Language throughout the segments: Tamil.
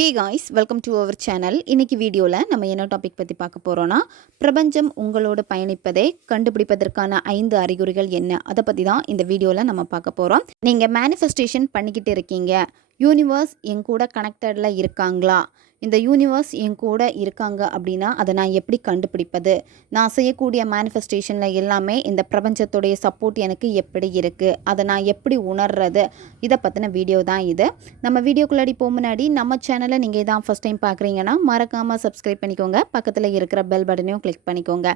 Hey guys welcome to our channel இன்றைக்கி வீடியோவில் நம்ம என்ன டாபிக் பற்றி பார்க்க போகிறோன்னா பிரபஞ்சம் உங்களோடு பயணிப்பதை கண்டுபிடிப்பதற்கான ஐந்து அறிகுறிகள் என்ன? அதை பற்றி தான் இந்த வீடியோவில் நம்ம பார்க்க போகிறோம் நீங்கள் மேனிஃபெஸ்டேஷன் பண்ணிக்கிட்டு இருக்கீங்க. யூனிவர்ஸ் என் கூட கனெக்டடில் இருக்காங்களா? இந்த யூனிவர்ஸ் என் கூட இருக்காங்க அப்படின்னா அதை நான் எப்படி கண்டுபிடிப்பது? நான் செய்யக்கூடிய மேனிஃபெஸ்டேஷனில் எல்லாமே இந்த பிரபஞ்சத்துடைய சப்போர்ட் எனக்கு எப்படி இருக்குது அதை நான் எப்படி உணர்றது? இதை பற்றின வீடியோ தான் இது. நம்ம வீடியோக்குள்ளாடி போக முன்னாடி நம்ம சேனலை நீங்கள் தான் ஃபஸ்ட் டைம் பார்க்குறீங்கன்னா மறக்காமல் சப்ஸ்கிரைப் பண்ணிக்கோங்க. பக்கத்தில் இருக்கிற பெல் பட்டனையும் கிளிக் பண்ணிக்கோங்க.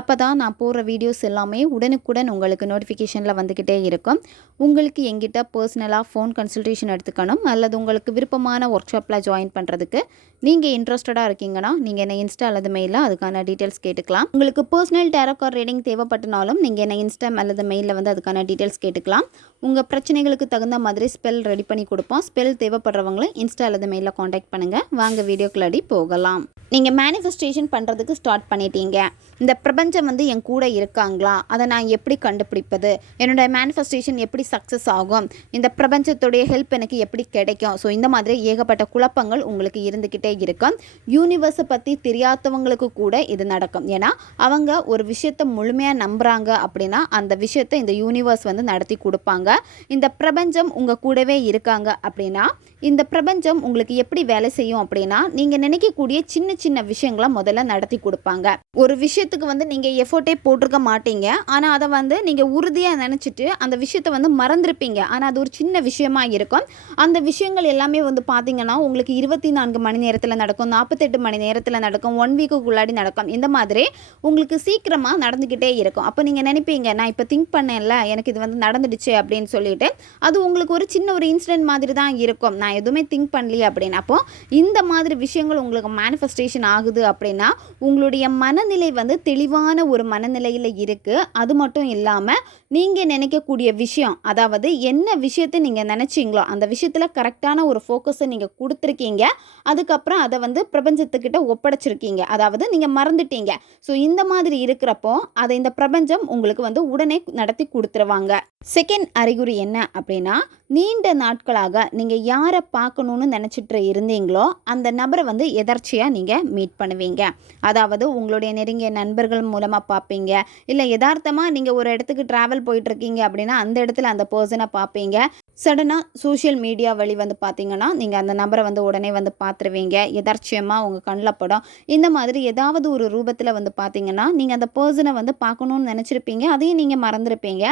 அப்போ தான் நான் போடுற வீடியோஸ் எல்லாமே உடனுக்குடன் உங்களுக்கு நோட்டிஃபிகேஷனில் வந்துக்கிட்டே இருக்கும். உங்களுக்கு எங்கிட்ட பர்சனலாக ஃபோன் கன்சல்டேஷன் எடுத்துக்கணும். அல்லது உங்களுக்கு விருப்பமான ஒர்க் ஷாப்பில் ஜாயின் பண்ணுறதுக்கு நீங்கள் இன்ட்ரெஸ்டடாக இருக்கீங்கன்னா நீங்கள் என்ன இன்ஸ்டா அல்லது மெயிலில் அதுக்கான டீட்டெயில்ஸ் கேட்டுக்கலாம். உங்களுக்கு பர்சனல் டேரோ கார்ட் ரீடிங் தேவைப்பட்டனாலும் நீங்கள் என்ன இன்ஸ்டா அல்லது மெயிலில் வந்து அதுக்கான டீட்டெயில்ஸ் கேட்டுக்கலாம். உங்கள் பிரச்சனைகளுக்கு தகுந்த மாதிரி ஸ்பெல் ரெடி பண்ணி கொடுப்போம். ஸ்பெல் தேவைப்படுறவங்களும் இன்ஸ்டா அல்லது மெயிலில் காண்டாக்ட் பண்ணுங்கள் வாங்க வீடியோக்குள்ளாடி போகலாம். நீங்கள் மேனிஃபெஸ்டேஷன் பண்ணுறதுக்கு ஸ்டார்ட் பண்ணிட்டீங்க. இந்த பிரபஞ்சம் வந்து என் கூட இருக்காங்களா? அதை நான் எப்படி கண்டுபிடிப்பது? என்னோட மேனிஃபெஸ்டேஷன் எப்படி சக்ஸஸ் ஆகும்? இந்த பிரபஞ்சத்துடைய ஹெல்ப் எனக்கு எப்படி கிடைக்கும்? ஸோ இந்த மாதிரி ஏகப்பட்ட குழப்பங்கள் உங்களுக்கு இருந்துக்கிட்டே இருக்கும். யூனிவர்ஸை பற்றி தெரியாதவங்களுக்கு கூட இது நடக்கும். ஏன்னா அவங்க ஒரு விஷயத்தை முழுமையாக நம்புகிறாங்க அப்படின்னா அந்த விஷயத்தை இந்த யூனிவர்ஸ் வந்து நடத்தி கொடுப்பாங்க. இந்த பிரபஞ்சம் உங்கள் கூடவே இருக்காங்க அப்படின்னா இந்த பிரபஞ்சம் உங்களுக்கு எப்படி வேலை செய்யும் அப்படின்னா நீங்கள் நினைக்கக்கூடிய சின்ன சின்ன விஷயங்களை முதல்ல நடத்தி கொடுப்பாங்க. ஒரு விஷயத்துக்கு வந்து நீங்கள் எஃபோர்ட்டே போட்டிருக்க மாட்டீங்க. ஆனால் அதை வந்து நீங்கள் உறுதியாக நினச்சிட்டு அந்த விஷயத்தை வந்து மறந்துருப்பீங்க. ஆனால் அது ஒரு சின்ன விஷயமா இருக்கும். அந்த விஷயங்கள் எல்லாமே வந்து பார்த்தீங்கன்னா உங்களுக்கு இருபத்தி நான்கு மணி நேரத்தில் நடக்கும் நாற்பத்தெட்டு மணி நேரத்தில் நடக்கும் ஒன் வீக்குக்குள்ளாடி நடக்கும். இந்த மாதிரி உங்களுக்கு சீக்கிரமாக நடந்துக்கிட்டே இருக்கும். அப்போ நீங்கள் நினைப்பீங்க நான் இப்போ திங்க் பண்ணேன்ல எனக்கு இது வந்து நடந்துடுச்சு அப்படின்னு சொல்லிட்டு. அது உங்களுக்கு ஒரு சின்ன ஒரு இன்சிடென்ட் மாதிரி தான் இருக்கும். நான் எதுவுமே திங்க் பண்ணலையே அப்படின்னு. அப்போ இந்த மாதிரி விஷயங்கள் உங்களுக்கு மேனிஃபெஸ்டேஷன் ஆகுது அப்படின்னா உங்களுடைய மனநிலை வந்து தெளிவான ஒரு மனநிலையில் இருக்குது அது மட்டும் இல்லாமல் நீங்கள் நினைக்கக்கூடிய விஷயம் அதாவது என்ன விஷயத்தை நீங்கள் நினச்சிங்களோ அந்த விஷயத்தில் கரெக்டான ஒரு ஃபோக்கஸை நீங்கள் கொடுத்துருக்கீங்க. அதுக்கப்புறம் அதை வந்து பிரபஞ்சத்துக்கிட்ட ஒப்படைச்சிருக்கீங்க. அதாவது நீங்கள் மறந்துட்டீங்க. ஸோ இந்த மாதிரி இருக்கிறப்போ அதை இந்த பிரபஞ்சம் உங்களுக்கு வந்து உடனே நடத்தி கொடுத்துருவாங்க. செகண்ட் அறிகுறி என்ன அப்படின்னா நீண்ட நாட்களாக நீங்கள் யாரை பார்க்கணுன்னு நினச்சிட்டு இருந்தீங்களோ அந்த நபரை வந்து எதர்ச்சியாக நீங்கள் மீட் பண்ணுவீங்க. அதாவது உங்களுடைய நெருங்கிய நண்பர்கள் மூலமாக பார்ப்பீங்க. இல்லை யதார்த்தமாக நீங்கள் ஒரு இடத்துக்கு ட்ராவல் போயிட்டுருக்கீங்க அப்படின்னா அந்த இடத்துல அந்த பர்சனை பார்ப்பீங்க. சடனாக சோஷியல் மீடியா வழி வந்து பார்த்தீங்கன்னா நீங்கள் அந்த நபரை வந்து உடனே வந்து பார்த்துருவீங்க. எதார்ச்சியமாக உங்கள் கண்ணில் படம். இந்த மாதிரி ஏதாவது ஒரு ரூபத்தில் வந்து பார்த்தீங்கன்னா நீங்கள் அந்த பர்சனை வந்து பார்க்கணுன்னு நினச்சிருப்பீங்க. அதையும் நீங்கள் மறந்துருப்பீங்க.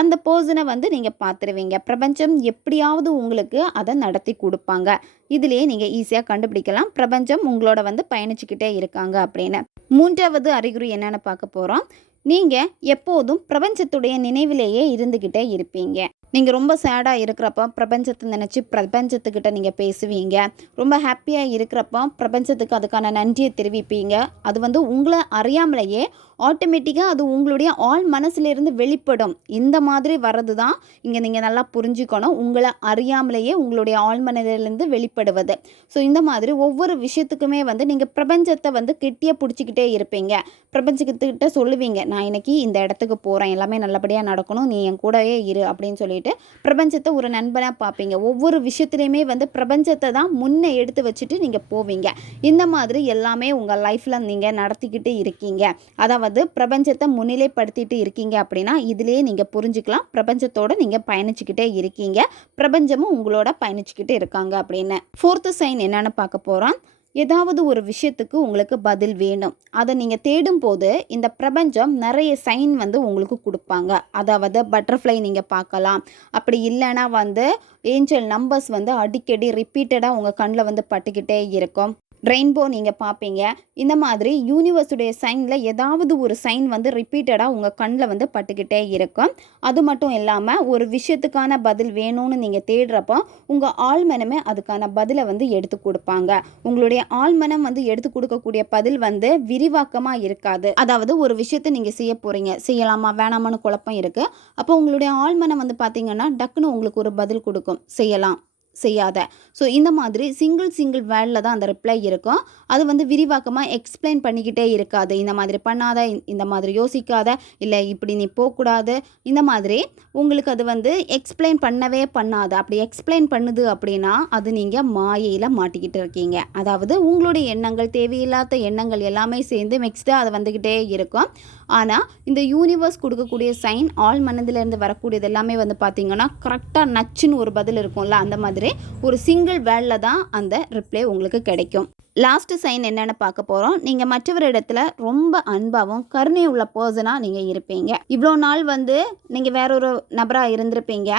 அந்த பர்சனை வந்து நீங்கள் பார்த்துருவீங்க பிரபஞ்சம் எப்படியாவது உங்களுக்கு அதை நடத்தி கொடுப்பாங்க. இதுலேயே நீங்கள் ஈஸியாக கண்டுபிடிக்கலாம். பிரபஞ்சம் உங்களோட வந்து பயணிச்சுக்கிட்டே இருக்காங்க அப்படின்னு. மூன்றாவது அறிகுறி என்னென்னு பார்க்க போகிறோம் நீங்கள் எப்போதும் பிரபஞ்சத்துடைய நினைவிலேயே இருந்துக்கிட்டே இருப்பீங்க. நீங்கள் ரொம்ப சேடாக இருக்கிறப்ப பிரபஞ்சத்தை நினச்சி பிரபஞ்சத்துக்கிட்ட நீங்கள் பேசுவீங்க. ரொம்ப ஹாப்பியாக இருக்கிறப்ப பிரபஞ்சத்துக்கு அதுக்கான நன்றியை தெரிவிப்பீங்க. அது வந்து உங்களை அறியாமலேயே ஆட்டோமேட்டிக்காக அது உங்களுடைய ஆள் மனசுலேருந்து வெளிப்படும். இந்த மாதிரி வர்றது தான் இங்கே நீங்கள் நல்லா புரிஞ்சுக்கணும். உங்களை அறியாமலேயே உங்களுடைய ஆள் மனதிலேருந்து வெளிப்படுவது. ஸோ இந்த மாதிரி ஒவ்வொரு விஷயத்துக்குமே வந்து நீங்கள் பிரபஞ்சத்தை வந்து கெட்டியாக பிடிச்சிக்கிட்டே இருப்பீங்க. பிரபஞ்சத்துக்கிட்ட சொல்லுவீங்க நான் இன்னைக்கு இந்த இடத்துக்கு போகிறேன் எல்லாமே நல்லபடியாக நடக்கணும். நீ என் கூடவே இரு அப்படின்னு சொல்லிட்டு பிரபஞ்சத்தை ஒரு நண்பனாக பார்ப்பீங்க. ஒவ்வொரு விஷயத்துலையுமே வந்து பிரபஞ்சத்தை தான் முன்னே எடுத்து வச்சுட்டு நீங்கள் போவீங்க. இந்த மாதிரி எல்லாமே உங்கள் லைஃப்பில் நீங்கள் நடத்திக்கிட்டு இருக்கீங்க. அதாவது பிரபஞ்சத்தை முன்னிலைப்படுத்திட்டு இருக்கீங்க அப்படின்னா இதுலேயே நீங்கள் புரிஞ்சுக்கலாம். பிரபஞ்சத்தோடு நீங்கள் பயணிச்சுக்கிட்டே இருக்கீங்க. பிரபஞ்சமும் உங்களோட பயணிச்சுக்கிட்டு இருக்காங்க அப்படின்னு. ஃபோர்த்து சைன் என்னென்னு பார்க்க போகிறோம் ஏதாவது ஒரு விஷயத்துக்கு உங்களுக்கு பதில் வேணும். அதை நீங்கள் தேடும் போது இந்த பிரபஞ்சம் நிறைய சைன் வந்து உங்களுக்கு கொடுப்பாங்க. அதாவது பட்டர்ஃப்ளை நீங்கள் பார்க்கலாம். அப்படி இல்லைன்னா வந்து ஏஞ்சல் நம்பர்ஸ் வந்து அடிக்கடி ரிப்பீட்டடாக உங்கள் கண்ணில் வந்து பட்டுக்கிட்டே இருக்கும். ரெயின்போ நீங்கள் பார்ப்பீங்க இந்த மாதிரி யூனிவர்ஸுடைய சைனில் ஏதாவது ஒரு சைன் வந்து ரிப்பீட்டடாக உங்கள் கண்ணில் வந்து பட்டுக்கிட்டே இருக்கும். அது மட்டும் இல்லாமல் ஒரு விஷயத்துக்கான பதில் வேணும்னு நீங்கள் தேடுறப்போ உங்கள் ஆழ்மனமே அதுக்கான பதிலை வந்து எடுத்து கொடுப்பாங்க. உங்களுடைய ஆழ்மனம் வந்து எடுத்து கொடுக்கக்கூடிய பதில் வந்து விரிவாக்கமாக இருக்காது. அதாவது ஒரு விஷயத்தை நீங்கள் செய்ய போகிறீங்க செய்யலாமா? வேணாமான்னு குழப்பம் இருக்குது அப்போ உங்களுடைய ஆழ்மனம் வந்து பார்த்தீங்கன்னா டக்குன்னு உங்களுக்கு ஒரு பதில் கொடுக்கும். செய்யலாம். செய்யாத. ஸோ இந்த மாதிரி சிங்கிள் சிங்கிள் வேர்டில் தான் அந்த ரிப்ளை இருக்கும். அது வந்து விரிவாக்கமாக எக்ஸ்பிளைன் பண்ணிக்கிட்டே இருக்காது. இந்த மாதிரி பண்ணாத இந்த- மாதிரி யோசிக்காத இல்லை இப்படி நீ போகக்கூடாது இந்த மாதிரி உங்களுக்கு அது வந்து எக்ஸ்பிளைன் பண்ணவே பண்ணாது. அப்படி எக்ஸ்பிளைன் பண்ணுது அப்படின்னா அது நீங்கள் மாயையில் மாட்டிக்கிட்டு இருக்கீங்க. அதாவது உங்களுடைய எண்ணங்கள் தேவையில்லாத எண்ணங்கள் எல்லாமே சேர்ந்து மிக்ஸ்டாக அது வந்துக்கிட்டே இருக்கும். ஆனால் இந்த யூனிவர்ஸ் கொடுக்கக்கூடிய சைன் ஆள் மனதிலேருந்து வரக்கூடியது எல்லாமே வந்து பார்த்திங்கன்னா கரெக்டாக நச்சுன்னு ஒரு பதில் இருக்கும்ல. அந்த மாதிரி ஒரு சிங்கிள் வேர்டில் தான் அந்த ரிப்ளை உங்களுக்கு கிடைக்கும். லாஸ்ட் சைன் என்னென்னு பார்க்க போகிறோம் நீங்கள் மற்றவரிடத்துல ரொம்ப அன்பாகவும் கருணை உள்ள பர்சனாக நீங்கள் இருப்பீங்க. இவ்வளோ நாள் வந்து நீங்கள் வேறொரு நபராக இருந்திருப்பீங்க.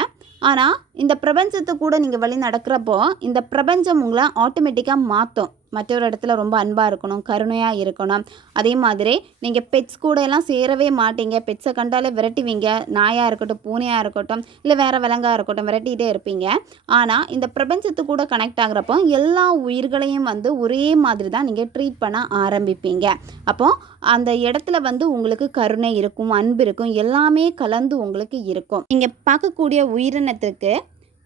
ஆனால் இந்த பிரபஞ்சத்தை கூட நீங்கள் வழி நடக்கிறப்போ இந்த பிரபஞ்சம் உங்களை ஆட்டோமேட்டிக்காக மாற்றும் மற்றொரு இடத்துல ரொம்ப அன்பாக இருக்கணும் கருணையாக இருக்கணும். அதே மாதிரி நீங்கள் பெட்ஸ் கூட எல்லாம் சேரவே மாட்டீங்க. பெட்ஸை கண்டாலே விரட்டுவீங்க. நாயாக இருக்கட்டும் பூனையாக இருக்கட்டும் இல்லை வேறு விலங்காக இருக்கட்டும் விரட்டிகிட்டே இருப்பீங்க. ஆனால் இந்த பிரபஞ்சத்து கூட கனெக்ட் ஆகுறப்போ எல்லா உயிர்களையும் வந்து ஒரே அதே மாதிரி தான் நீங்கள் ட்ரீட் பண்ண ஆரம்பிப்பீங்க. அப்போ அந்த இடத்துல வந்து உங்களுக்கு கருணை இருக்கும் அன்பு இருக்கும் எல்லாமே கலந்து உங்களுக்கு இருக்கும். நீங்கள் பார்க்கக்கூடிய உயிரினத்திற்கு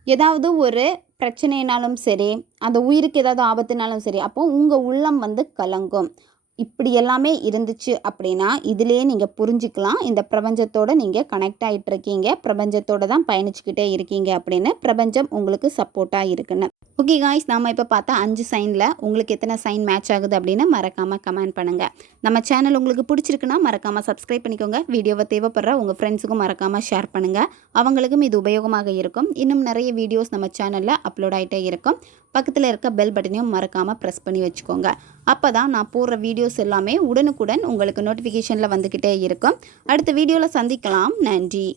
ஏதாவது ஒரு பிரச்சனைனாலும் சரி அந்த உயிருக்கு ஏதாவது ஆபத்துனாலும் சரி அப்போ உங்கள் உள்ளம் வந்து கலங்கும். இப்படி எல்லாமே இருந்துச்சு அப்படின்னா இதிலேயே நீங்கள் புரிஞ்சுக்கலாம். இந்த பிரபஞ்சத்தோடு நீங்கள் கனெக்ட் ஆகிட்டு இருக்கீங்க பிரபஞ்சத்தோட தான் பயணிச்சுக்கிட்டே இருக்கீங்க அப்படின்னு பிரபஞ்சம் உங்களுக்கு சப்போர்ட்டாக இருக்குன்னு. ஓகே காய்ஸ் நாம் இப்போ பார்த்தா அஞ்சு சைனில் உங்களுக்கு எத்தனை சைன் மேட்ச் ஆகுது அப்படின்னு மறக்காமல் கமெண்ட் பண்ணுங்கள் நம்ம சேனல் உங்களுக்கு பிடிச்சிருக்குன்னா மறக்காமல் சப்ஸ்கிரைப் பண்ணிக்கோங்க. வீடியோவை தேவைப்படுற உங்கள் ஃப்ரெண்ட்ஸுக்கும் மறக்காமல் ஷேர் பண்ணுங்கள் அவங்களுக்கும் இது உபயோகமாக இருக்கும். இன்னும் நிறைய வீடியோஸ் நம்ம சேனலில் அப்லோட் ஆகிட்டே இருக்கும். பக்கத்தில் இருக்க பெல் பட்டனையும் மறக்காமல் ப்ரெஸ் பண்ணி வச்சுக்கோங்க. அப்போ தான் நான் போடுற வீடியோஸ் எல்லாமே உடனுக்குடன் உங்களுக்கு நோட்டிஃபிகேஷனில் வந்துக்கிட்டே இருக்கும். அடுத்த வீடியோவில் சந்திக்கலாம். நன்றி.